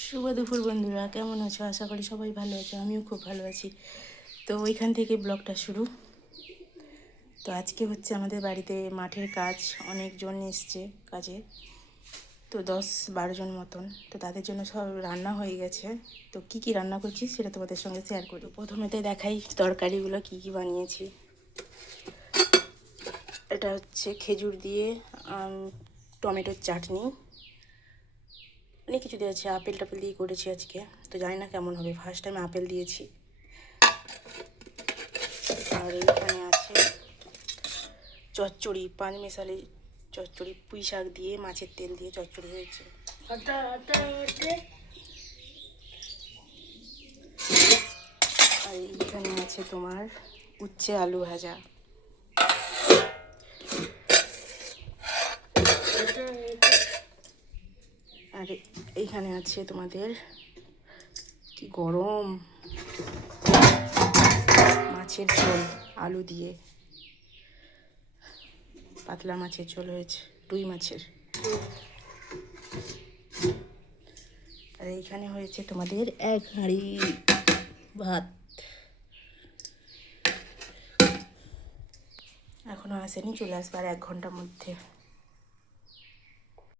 শুভ দুপুর বন্ধুরা, কেমন আছো? আশা করি সবাই ভালো আছো, আমিও খুব ভালো আছি। তো ওইখান থেকে ব্লগটা শুরু। তো আজকে হচ্ছে আমাদের বাড়িতে মাঠের কাজ, অনেকজন এসছে কাজে, তো 10-12 জন মতন। তো তাদের জন্য সব রান্না হয়ে গেছে। তো কি কি রান্না করছি সেটা তোমাদের সঙ্গে শেয়ার করি। প্রথমেতে দেখাই তরকারিগুলো কি কি বানিয়েছি। এটা হচ্ছে খেজুর দিয়ে টমেটোর চাটনি, অনেক কিছু দিয়েছি, আপেল টাপেল দিয়ে করেছি আজকে। তো জানি না কেমন হবে, ফার্স্ট টাইম আপেল দিয়েছি। আর এইখানে আছে চচ্চড়ি, পাঁচ মেশালি চচ্চড়ি, পুঁই শাক দিয়ে মাছের তেল দিয়ে চচ্চড়ি হয়েছে। আর এইখানে আছে তোমার উচ্ছে আলু ভাজা। আর এইখানে আছে তোমাদের কি গরম মাছের ঝোল আলু দিয়ে, পাতলা মাছের ঝোল হয়েছে, রুই মাছের। আর এইখানে হয়েছে তোমাদের 1 হাঁড়ি ভাত, এখনো আসেনি, চলে আসবে আর 1 ঘন্টার মধ্যে।